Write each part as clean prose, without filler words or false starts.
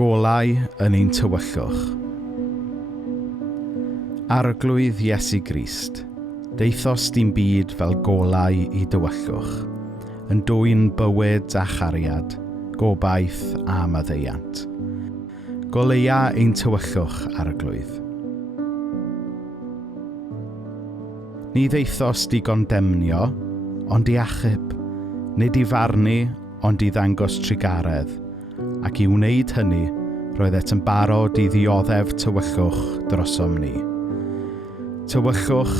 golau yn ein tywyllwch. Arglwydd Iesu Grist, deithos dim byd fel golau i dywyllwch, yn dwyn bywyd a chariad, gobaith a maddeuant. Goleia ein tywyllwch, arglwydd. Ni ddeithos di gondemnio, ond i achub, nid i farnu, ond i ddangos trigaredd, ac i wneud hynny, roedd et yn barod i ddioddef tywyllwch drosom ni. Tywyllwch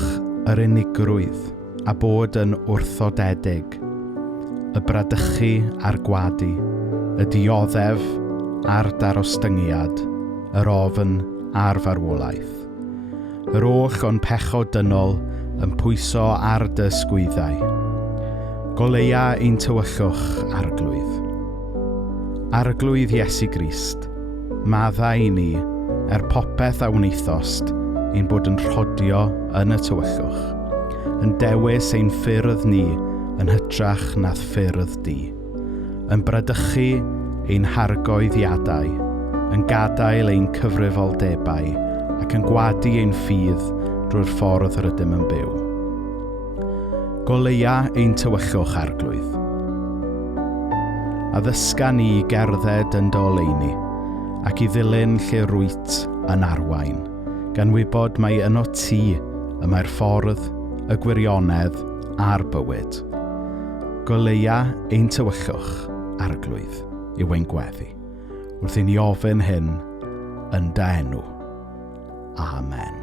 yr unigrwydd a bod yn wrthodedig, y bradychu a'r gwadu, y dioddef a'r darostyngiad, yr ofn a'r farwolaeth. Yr oll o'n pechodynol yn pwyso ar dysgwyddau. Goleia ein tywyllwch, arglwydd. Arglwydd Iesu Grist, maddau ni popeth a wneithost ein bod yn rhodio yn y tywyllwch, yn dewis ein ffyrdd ni yn hytrach nath ffyrdd di, yn bradychu ein hargoeddiadau, yn gadael ein cyfrifoldebau ac yn gwadu ein ffydd drwy'r ffordd rydym yn byw. Goleia ein tywyllwch, arglwydd. A ddysga ni gerdded yn doleini ac i ddilyn lle rwyt yn arwain, gan wybod mai yno ti y mae'r ffordd, y gwirionedd a'r bywyd. Goleia ein tywyllwch, arglwydd, yw ein gweddi, wrth i ni ofyn hyn yn dy enw. Amen.